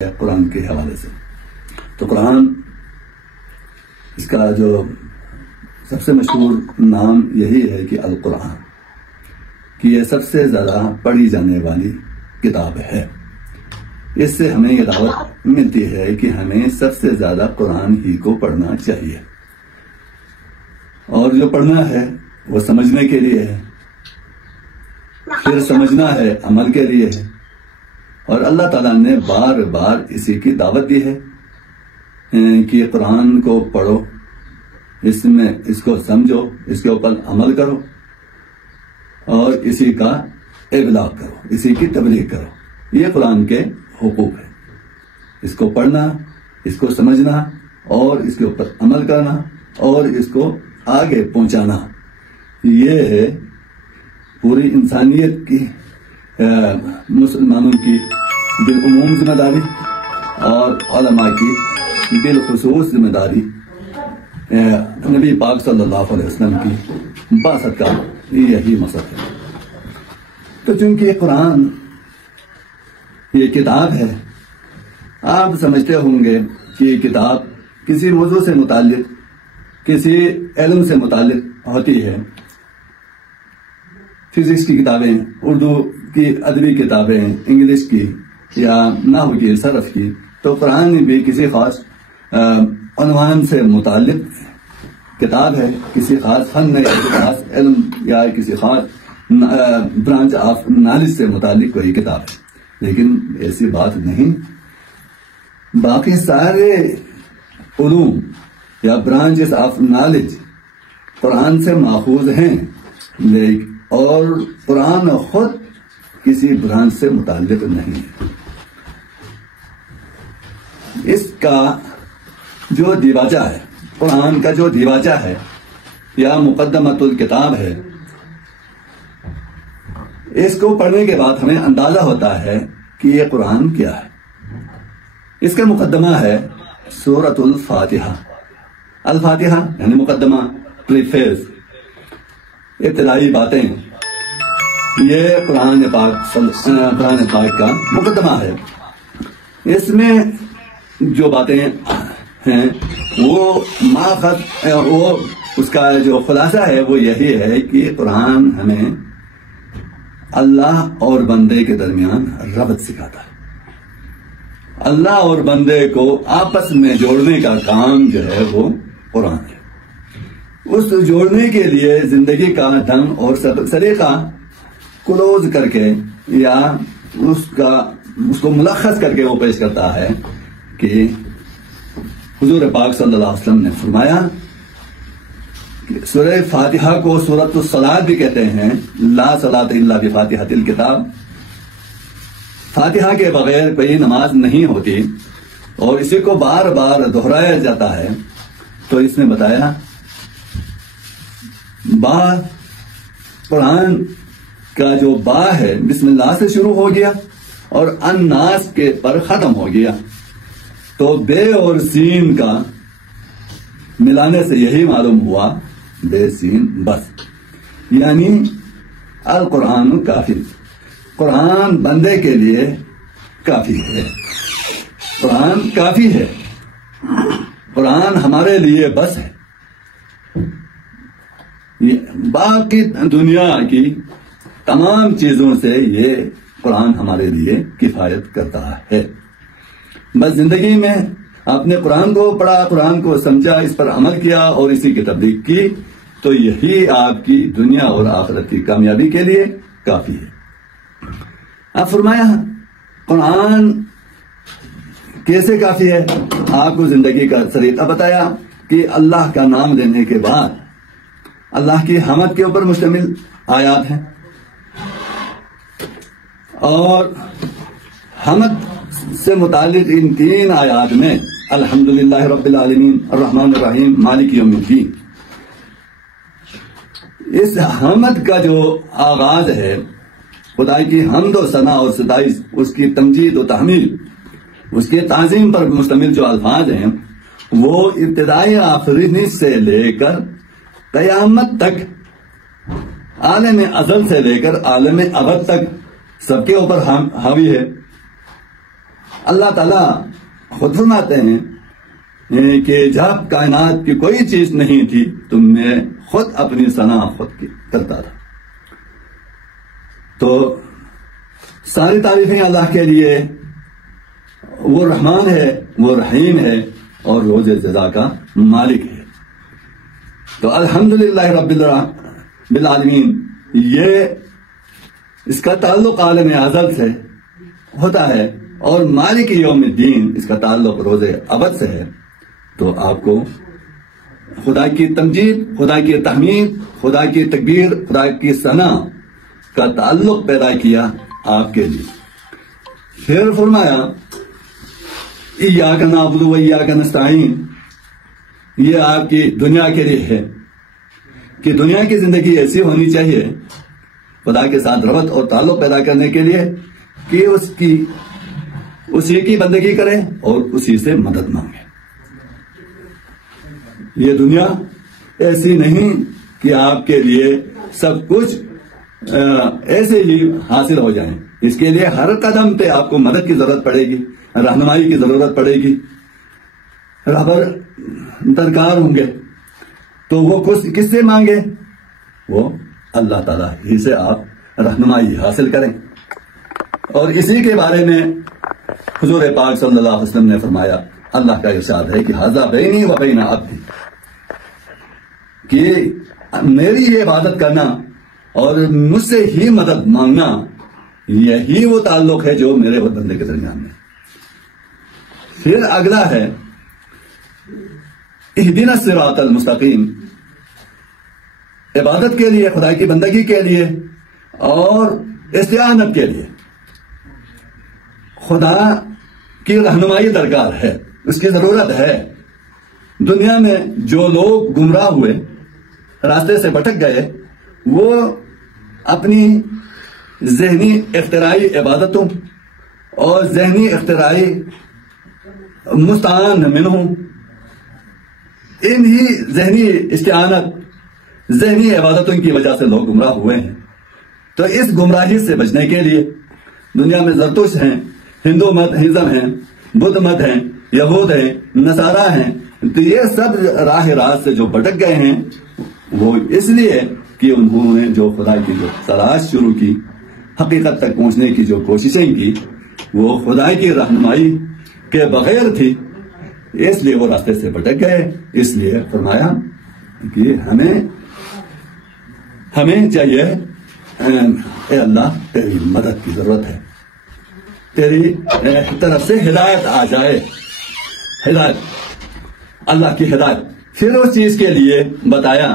قرآن کے حوالے سے. تو قرآن اس کا جو سب سے مشہور نام یہی ہے کہ القرآن، کہ یہ سب سے زیادہ پڑھی جانے والی کتاب ہے. اس سے ہمیں یہ دعوت ملتی ہے کہ ہمیں سب سے زیادہ قرآن ہی کو پڑھنا چاہیے، اور جو پڑھنا ہے وہ سمجھنے کے لیے ہے، پھر سمجھنا ہے عمل کے لیے ہے. اور اللہ تعالیٰ نے بار بار اسی کی دعوت دی ہے کہ قرآن کو پڑھو، اس کو سمجھو، اس کے اوپر عمل کرو اور اسی کا ابلاغ کرو، اسی کی تبلیغ کرو. یہ قرآن کے حقوق ہے، اس کو پڑھنا، اس کو سمجھنا اور اس کے اوپر عمل کرنا اور اس کو آگے پہنچانا. یہ ہے پوری انسانیت کی، مسلمانوں کی بالعموم ذمہ داری اور علماء کی بالخصوص ذمہ داری، نبی پاک صلی اللہ علیہ وسلم کی بعثت کا یہی مقصد ہے. تو چونکہ قرآن یہ کتاب ہے، آپ سمجھتے ہوں گے کہ یہ کتاب کسی موضوع سے متعلق، کسی علم سے متعلق ہوتی ہے. فزکس کی کتابیں، اردو کی ادبی کتابیں، انگلش کی یا نحو کی، صرف کی. تو قرآن بھی کسی خاص عنوان سے متعلق کتاب ہے، کسی خاص فن یا کسی خاص علم یا کسی خاص برانچ آف نالج سے متعلق کوئی کتاب ہے. لیکن ایسی بات نہیں، باقی سارے علوم یا برانچز آف نالج قرآن سے ماخوذ ہیں، اور قرآن خود کسی برانچ سے متعلق نہیں ہے. اس کا جو دیواچہ ہے، قرآن کا جو دیواچہ ہے یا مقدمۃ الکتاب ہے، اس کو پڑھنے کے بعد ہمیں اندازہ ہوتا ہے کہ یہ قرآن کیا ہے. اس کا مقدمہ ہے سورۃ الفاتحہ. الفاتحہ یعنی مقدمہ، پریفیس، ابتدائی باتیں. یہ قرآن پاک کا مقدمہ ہے. اس میں جو باتیں ہیں وہ اس کا جو خلاصہ ہے وہ یہی ہے کہ قرآن ہمیں اللہ اور بندے کے درمیان ربط سکھاتا ہے. اللہ اور بندے کو آپس میں جوڑنے کا کام جو ہے وہ قرآن ہے. اس جوڑنے کے لیے زندگی کا ڈھنگ اور سلیقہ کلوز کر کے یا اس کو ملخص کر کے وہ پیش کرتا ہے کہ حضور پاک صلی اللہ علیہ وسلم نے فرمایا کہ سورہ فاتحہ کو سورۃ الصلاۃ بھی کہتے ہیں. لا صلاۃ الا بفاتحۃ الکتاب. فاتحہ کے بغیر کوئی نماز نہیں ہوتی، اور اسی کو بار بار دہرایا جاتا ہے. تو اس نے بتایا با، قرآن کا جو با ہے بسم اللہ سے شروع ہو گیا اور الناس کے پر ختم ہو گیا. تو بے اور سین کا ملانے سے یہی معلوم ہوا بے سین بس، یعنی القرآن کافی. قرآن بندے کے لیے کافی ہے، قرآن کافی ہے، قرآن ہمارے لیے بس ہے. باقی دنیا کی تمام چیزوں سے یہ قرآن ہمارے لیے کفایت کرتا ہے. بس زندگی میں آپ نے قرآن کو پڑھا، قرآن کو سمجھا، اس پر عمل کیا اور اسی کی تبلیغ کی، تو یہی آپ کی دنیا اور آخرت کی کامیابی کے لیے کافی ہے. اب فرمایا قرآن کیسے کافی ہے. آپ کو زندگی کا طریقہ بتایا کہ اللہ کا نام لینے کے بعد اللہ کی حمد کے اوپر مشتمل آیات ہیں، اور حمد سے متعلق ان 3 آیات میں الحمدللہ رب العالمین الرحمن الرحیم مالک یوم الدین. اس حمد کا جو آغاز ہے، خدا کی حمد و ثنا اور ستائش، اس کی تمجید و تحمیل، اس کی تعظیم پر مشتمل جو الفاظ ہیں، وہ ابتدائی آفرینی سے لے کر قیامت تک، عالم ازل سے لے کر عالم ابد تک سب کے اوپر حاوی ہے. اللہ تعالیٰ خود فرماتے ہیں کہ جب کائنات کی کوئی چیز نہیں تھی تو میں خود اپنی ثنا خود کرتا تھا. تو ساری تعریفیں اللہ کے لیے. وہ رحمان ہے، وہ رحیم ہے، اور روز جزا کا مالک ہے. تو الحمدللہ رب بالعالمین، یہ اس کا تعلق عالم ازل سے ہوتا ہے، اور مالک یوم الدین اس کا تعلق روز ابد سے ہے. تو آپ کو خدا کی تمجید، خدا کی تحمید، خدا کی تکبیر، خدا کی ثنا کا تعلق پیدا کیا آپ کے لیے. پھر فرمایا ایاک نعبد و ایاک نستعین. یہ آپ کی دنیا کے لیے ہے کہ دنیا کی زندگی ایسی ہونی چاہیے خدا کے ساتھ ربط اور تعلق پیدا کرنے کے لیے کہ اسی کی بندگی کریں اور اسی سے مدد مانگیں. یہ دنیا ایسی نہیں کہ آپ کے لیے سب کچھ ایسے ہی حاصل ہو جائیں. اس کے لیے ہر قدم پہ آپ کو مدد کی ضرورت پڑے گی، رہنمائی کی ضرورت پڑے گی، رہبر درکار ہوں گے. تو وہ کس سے مانگے؟ وہ اللہ تعالیٰ ہی سے آپ رہنمائی حاصل کریں. اور اسی کے بارے میں حضور پاک صلی اللہ علیہ وسلم نے فرمایا، اللہ کا ارشاد ہے کہ ھذا بینی و بین عبدی، کہ میری یہ عبادت کرنا اور مجھ سے ہی مدد مانگنا، یہی وہ تعلق ہے جو میرے اور بندے کے درمیان میں. پھر اگلا ہے اہدنا الصراط المستقیم. عبادت کے لیے، خدا کی بندگی کے لیے اور استعانت کے لیے خدا کی رہنمائی درکار ہے، اس کی ضرورت ہے. دنیا میں جو لوگ گمراہ ہوئے، راستے سے بھٹک گئے، وہ اپنی ذہنی اختراعی عبادتوں اور ذہنی اختراعی مستعان منہم، انہی ذہنی استعانت، ذہنی عبادتوں کی وجہ سے لوگ گمراہ ہوئے ہیں. تو اس گمراہی سے بچنے کے لیے دنیا میں زرتش ہیں، ہندو مت ہزم ہیں، بدھ مت ہیں، یہود ہیں، نصارہ ہیں. تو یہ سب راہ راست سے جو بھٹک گئے ہیں وہ اس لیے کہ انہوں نے جو خدا کی جو تلاش شروع کی، حقیقت تک پہنچنے کی جو کوششیں کی، وہ خدا کی رہنمائی کے بغیر تھی، اس لیے وہ راستے سے بھٹک گئے. اس لیے فرمایا کہ ہمیں چاہیے اے اللہ تیری مدد کی ضرورت ہے، تیری طرف سے ہدایت آ جائے، ہدایت، اللہ کی ہدایت. پھر اس چیز کے لیے بتایا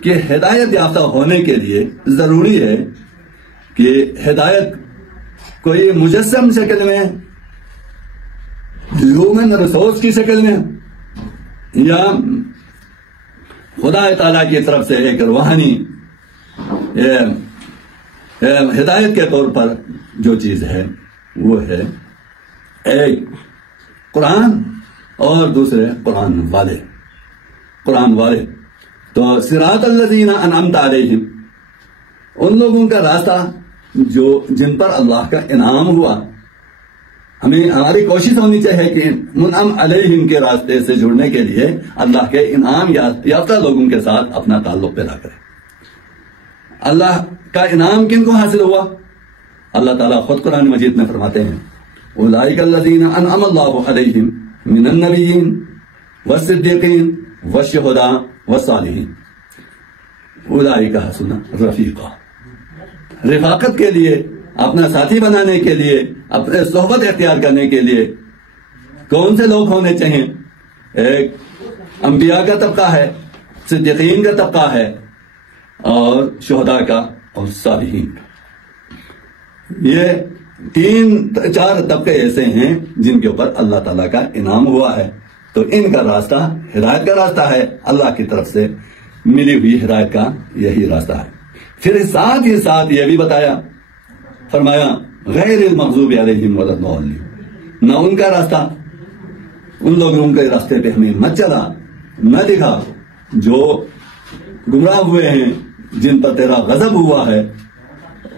کہ ہدایت یافتہ ہونے کے لیے ضروری ہے کہ ہدایت کوئی مجسم شکل میں، ہیومن ریسورس کی شکل میں، یا خدا تعالیٰ کی طرف سے ایک روحانی ہدایت کے طور پر جو چیز ہے وہ ہے ایک قرآن اور دوسرے قرآن والے. تو صراط الذین انعمت علیہم، ان لوگوں کا راستہ جن پر اللہ کا انعام ہوا. ہماری کوشش ہونی چاہیے کہ منعم علیہم کے راستے سے جڑنے کے لیے اللہ کے انعام یافتہ لوگوں کے ساتھ اپنا تعلق پیدا کریں. اللہ کا انعام کن کو حاصل ہوا؟ اللہ تعالیٰ خود قرآن مجید میں فرماتے ہیں اولئک الذین انعم اللہ علیہم من النبیین والصدیقین والشہداء والصالحین اولئک حسن رفیقا. رفاقت کے لیے، اپنا ساتھی بنانے کے لیے، اپنے صحبت اختیار کرنے کے لیے کون سے لوگ ہونے چاہیے؟ ایک انبیاء کا طبقہ ہے، صدیقین کا طبقہ ہے، اور شہداء کا اور صالحین کا. یہ 3-4 طبقے ایسے ہیں جن کے اوپر اللہ تعالیٰ کا انعام ہوا ہے. تو ان کا راستہ ہدایت کا راستہ ہے، اللہ کی طرف سے ملی ہوئی ہدایت کا یہی راستہ ہے. پھر ساتھ ہی ساتھ یہ بھی بتایا، فرمایا غیر المغضوب علیہم ولا الضالین، نہ ان کا راستہ، ان لوگوں کے راستے پہ ہمیں مت چلا، نہ دکھا جو گمراہ ہوئے ہیں، جن پر تیرا غضب ہوا ہے.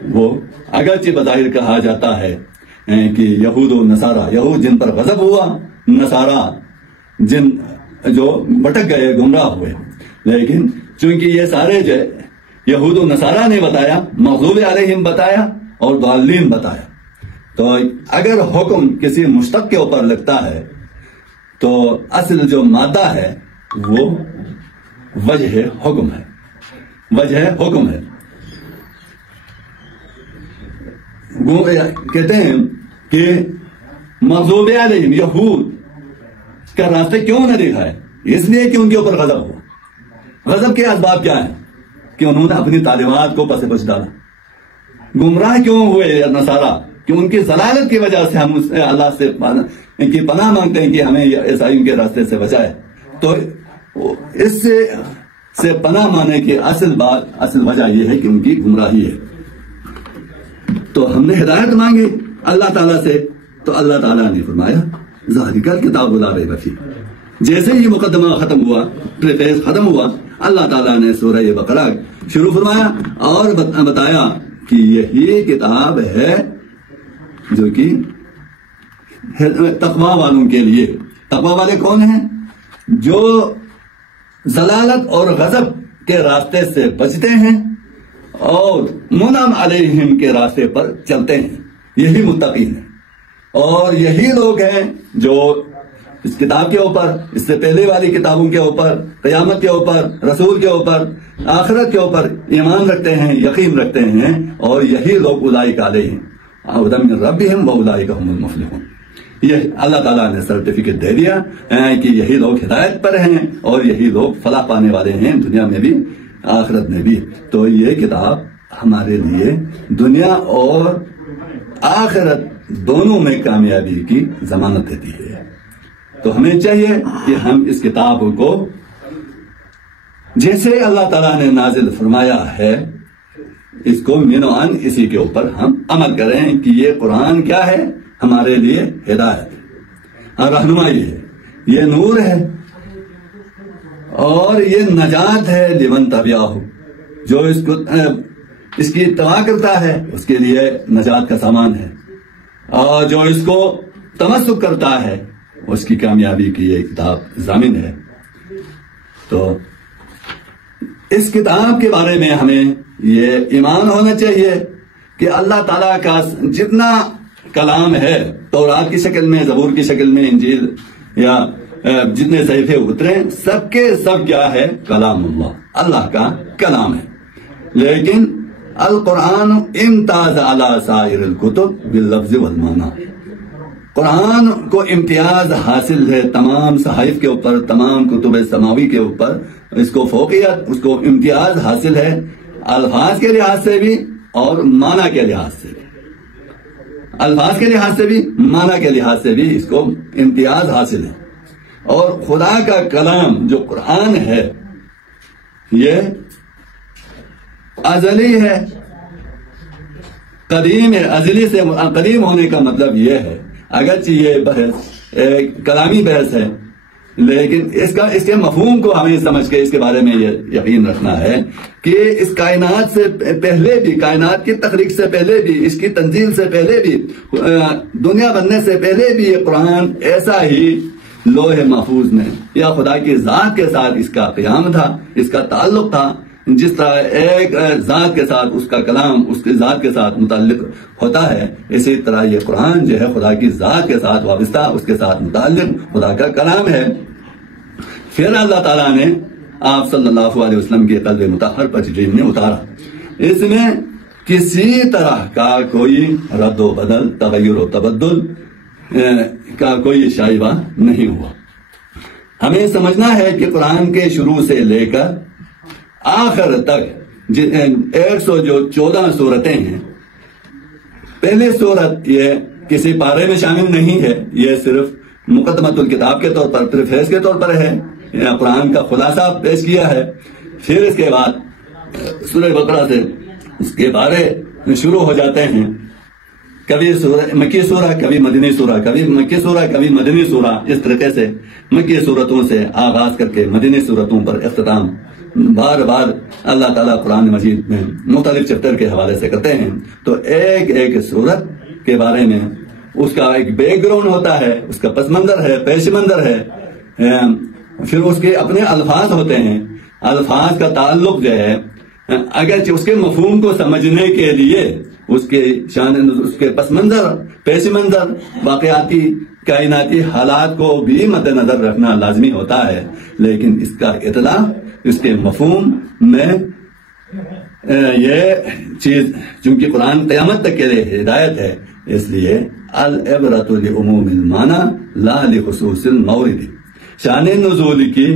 وہ اگرچہ بظاہر کہا جاتا ہے کہ یہود و نصارہ، یہود جن پر غضب ہوا، نصارہ جن جو بھٹک گئے، گمراہ ہوئے. لیکن چونکہ یہ سارے جو یہود و نصارہ نے بتایا، مغضوب علیہم بتایا اور ضالین بتایا، تو اگر حکم کسی مشتق کے اوپر لگتا ہے تو اصل جو مادہ ہے وہ وجہ حکم ہے، وجہ حکم ہے. وہ کہتے ہیں کہ مغضوب علیہم یہود کا راستے کیوں نہ دکھائے؟ اس لیے کہ ان کے اوپر غضب ہوا. غضب کے اسباب کیا ہیں؟ کہ انہوں نے اپنی تعلیمات کو پس پش ڈالا. گمراہ کیوں ہوئے نصارہ؟ کہ ان کی ضلالت کی وجہ سے ہم اللہ سے کی پناہ مانگتے ہیں کہ ہمیں عیسائیوں کے راستے سے بچائے. تو اس سے پناہ مانگنے کی اصل وجہ یہ ہے کہ ان کی گمراہی ہے. تو ہم نے ہدایت مانگی اللہ تعالیٰ سے، تو اللہ تعالیٰ نے فرمایا ذالک الکتاب لا ریب فیہ. جیسے یہ مقدمہ ختم ہوا، پریفیس ختم ہوا، اللہ تعالیٰ نے سورہ بقرہ شروع فرمایا اور بتایا کہ یہی کتاب ہے جو کہ تقویٰ والوں کے لیے. تقویٰ والے کون ہیں؟ جو ضلالت اور غضب کے راستے سے بچتے ہیں اور منعم علیہم کے راستے پر چلتے ہیں، یہی متقین ہیں. اور یہی لوگ ہیں جو اس کتاب کے اوپر، اس سے پہلے والی کتابوں کے اوپر، قیامت کے اوپر، رسول کے اوپر، آخرت کے اوپر ایمان رکھتے ہیں، یقین رکھتے ہیں. اور یہی لوگ اولئک علیہم ھدی من ربہم واولئک ھم المفلحون. یہ اللہ تعالیٰ نے سرٹیفکیٹ دے دیا کہ یہی لوگ ہدایت پر ہیں اور یہی لوگ فلاح پانے والے ہیں، دنیا میں بھی آخرت میں بھی. تو یہ کتاب ہمارے لیے دنیا اور آخرت دونوں میں کامیابی کی ضمانت دیتی ہے. تو ہمیں چاہیے کہ ہم اس کتاب کو جیسے اللہ تعالیٰ نے نازل فرمایا ہے اس کو مینوان اسی کے اوپر ہم عمل کریں کہ یہ قرآن کیا ہے؟ ہمارے لیے ہدایت ہے، رہنمائی ہے، یہ نور ہے اور یہ نجات ہے. لمن تبعہ، جو اس کی اتباع کرتا ہے اس کے لیے نجات کا سامان ہے، اور جو اس کو تمسک کرتا ہے اس کی کامیابی کی یہ کتاب ضامن ہے. تو اس کتاب کے بارے میں ہمیں یہ ایمان ہونا چاہیے کہ اللہ تعالیٰ کا جتنا کلام ہے، تورات کی شکل میں، زبور کی شکل میں، انجیل یا جتنے صحیفے اترے، سب کے سب کیا ہے؟ کلام اللہ، اللہ کا کلام ہے. لیکن القرآن امتاز علی سائر الکتب باللفظ والمعنی. قرآن کو امتیاز حاصل ہے تمام صحائف کے اوپر، تمام کتب سماوی کے اوپر. اس کو فوقیت، اس کو امتیاز حاصل ہے الفاظ کے لحاظ سے بھی اور معنی کے لحاظ سے بھی. الفاظ کے لحاظ سے بھی، معنی کے لحاظ سے بھی اس کو امتیاز حاصل ہے. اور خدا کا کلام جو قرآن ہے یہ ازلی ہے، قدیم ہے. ازلی سے قدیم ہونے کا مطلب یہ ہے، اگرچہ یہ بحث کلامی بحث ہے لیکن اس کے مفہوم کو ہمیں سمجھ کے اس کے بارے میں یہ یقین رکھنا ہے کہ اس کائنات سے پہلے بھی، کائنات کی تخلیق سے پہلے بھی، اس کی تنزیل سے پہلے بھی، دنیا بننے سے پہلے بھی یہ قرآن ایسا ہی لوح محفوظ میں یا خدا کی ذات کے ساتھ اس کا قیام تھا، اس کا تعلق تھا. جس طرح ایک ذات کے ساتھ اس کا کلام اس کی ذات کے ساتھ متعلق ہوتا ہے، اسی طرح یہ قرآن جو ہے خدا کی ذات کے ساتھ وابستہ، اس کے ساتھ متعلق خدا کا کلام ہے. پھر اللہ تعالیٰ نے آپ صلی اللہ علیہ وسلم کے قلب مطہر پر جبریل نے اتارا. اس میں کسی طرح کا کوئی رد و بدل، تغیر و تبدل کا کوئی شائبہ نہیں ہوا. ہمیں سمجھنا ہے کہ قرآن کے شروع سے لے کر آخر تک 114 صورتیں ہیں. پہلی صورت یہ کسی پارے میں شامل نہیں ہے، یہ صرف مقدمۃ الکتاب کے طور پر، پریفیس کے طور پر ہے، قرآن کا خلاصہ پیش کیا ہے. پھر اس کے بعد سورہ بقرہ سے اس کے بارے شروع ہو جاتے ہیں. کبھی مکی سورہ، کبھی مدنی سورہ، کبھی مکی سورہ، کبھی مدنی سورہ. اس طریقے سے مکی صورتوں سے آغاز کر کے مدنی صورتوں پر اختتام بار بار اللہ تعالیٰ قرآن مجید میں مختلف چیپٹر کے حوالے سے کرتے ہیں. تو ایک ایک صورت کے بارے میں اس کا ایک بیک گراؤنڈ ہوتا ہے، اس کا پس منظر ہے، پیش منظر ہے، پھر اس کے اپنے الفاظ ہوتے ہیں. الفاظ کا تعلق جو ہے اگرچہ اس کے مفہوم کو سمجھنے کے لیے اس کے شان، اس کے پس منظر، پیش منظر، واقعاتی کائناتی حالات کو بھی مد نظر رکھنا لازمی ہوتا ہے، لیکن اس کا اطلاع، اس کے مفہوم میں یہ چیز چونکہ قرآن قیامت تک کے لیے ہدایت ہے، اس لیے العبرۃ لعموم المعنی لا لخصوص المورد. شان نزول کی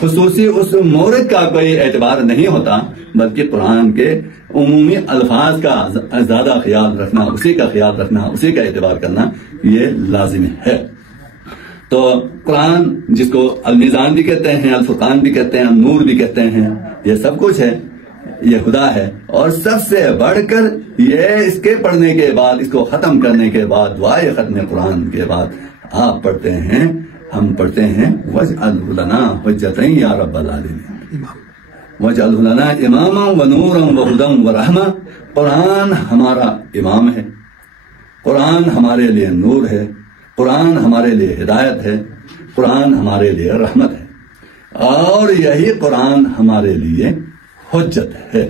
خصوصی اس مورد کا کوئی اعتبار نہیں ہوتا، بلکہ قرآن کے عمومی الفاظ کا زیادہ خیال رکھنا، اسی کا خیال رکھنا، اسی کا اعتبار کرنا یہ لازم ہے. تو قرآن جس کو المیزان بھی کہتے ہیں، الفرقان بھی کہتے ہیں، نور بھی کہتے ہیں، یہ سب کچھ ہے، یہ خدا ہے. اور سب سے بڑھ کر یہ اس کے پڑھنے کے بعد، اس کو ختم کرنے کے بعد، دعائے ختم قرآن کے بعد آپ پڑھتے ہیں، ہم پڑھتے ہیں وَاجْعَلْهُ لَنَا حُجَّةً يَا رَبَّ الْعَالَمِينَ، وَاجْعَلْهُ لَنَا إِمَامًا وَنُورًا وَهُدًى وَرَحْمَةً. قرآن ہمارا امام ہے، قرآن ہمارے لیے نور ہے، قرآن ہمارے لیے ہدایت ہے، قرآن ہمارے لیے رحمت ہے، اور یہی قرآن ہمارے لیے حجت ہے.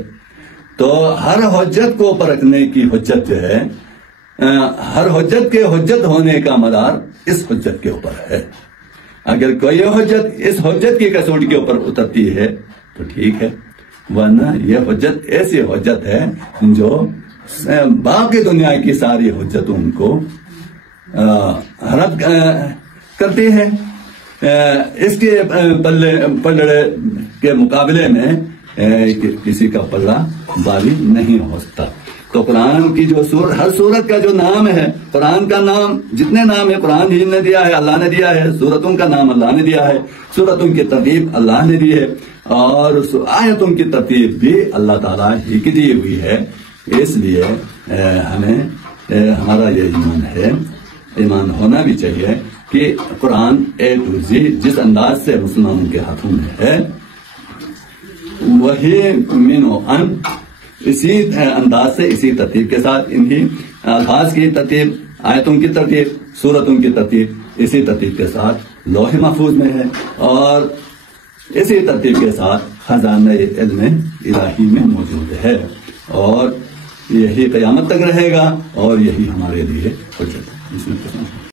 تو ہر حجت کو پرکھنے کی حجت جو ہے، ہر حجت کے حجت ہونے کا مدار اس حجت کے اوپر ہے. اگر کوئی حجت اس حجت کی کسوٹی کے اوپر اترتی ہے تو ٹھیک ہے، ورنہ یہ حجت ایسی حجت ہے جو باقی دنیا کی ساری حجتوں کو رد کرتی ہے. اس کے پلڑے کے مقابلے میں کسی کا پلڑا باری نہیں ہو سکتا. تو قرآن کی جو ہر سورت کا جو نام ہے، قرآن کا نام جتنے نام ہے قرآن ہی نے دیا ہے، اللہ نے دیا ہے. سورتوں کا نام اللہ نے دیا ہے، سورتوں کی ترتیب اللہ نے دی ہے، اور آیتوں کی ترتیب بھی اللہ تعالیٰ ہی کی دی ہوئی ہے. اس لیے ہمیں ہمارا یہ ایمان ہے، ایمان ہونا بھی چاہیے کہ قرآن اے ٹو زیڈ جس انداز سے مسلمانوں کے ہاتھوں میں ہے، وہی من و ان اسی انداز سے، اسی ترتیب کے ساتھ، انہی الفاظ کی ترتیب، آیتوں کی ترتیب، سورتوں کی ترتیب اسی ترتیب کے ساتھ لوح محفوظ میں ہے، اور اسی ترتیب کے ساتھ خزانہ علم الہی میں موجود ہے، اور یہی قیامت تک رہے گا، اور یہی ہمارے لیے حجت ہے.